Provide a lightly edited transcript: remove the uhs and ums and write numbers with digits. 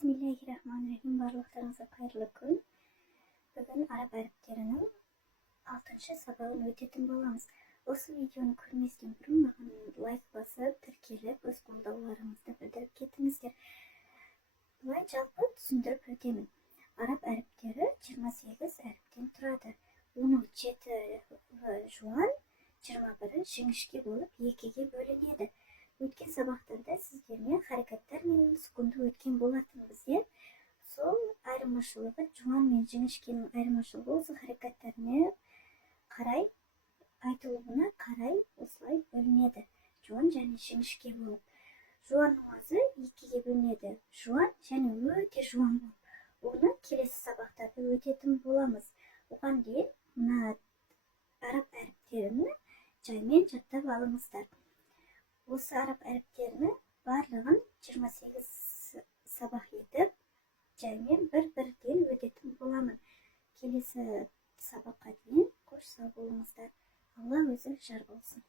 Bismillahirrahmanirrahim. Барлықтарыңызға қайырлы күн. Бүгін араб әріптерінің 6-шы сабағын өтетін боламыз. Осы видеоны көрместен бұрын маған лайк басып, тіркеліп, өз қолдауларыңызды білдіріп кетіңіздер. Бұлай жалпы түсіндіріп өтемін. Араб әріптері 28 әріптен тұрады. Оның 7-і жуан, 21-і жіңішке болып 2-ге бөлінеді. Өткен сабақтарда сіздермен харекаттар мен сүкунды өткен болатынбыз. Сол айырмашылығы, жуан мен жіңішкенің айырмашылығы осы харекаттарына қарай, айтылуына қарай осылай бөлінеді. Жуан және жіңішке болып. Жуанның өзі 2-ге бөлінеді. Жуан және өте жуан болып. Оны келесі сабақтарда өтетін боламыз. Оған дейін мына араб әріптерін жаймен жаттап алыңыздар. Осы араб әріптеріні барлығын 28 сабақ етіп, жаймен бір-бірден өтетін боламын. Келесі сабаққа дейін қош сау болыңыздар. Алла өзі жар болсын.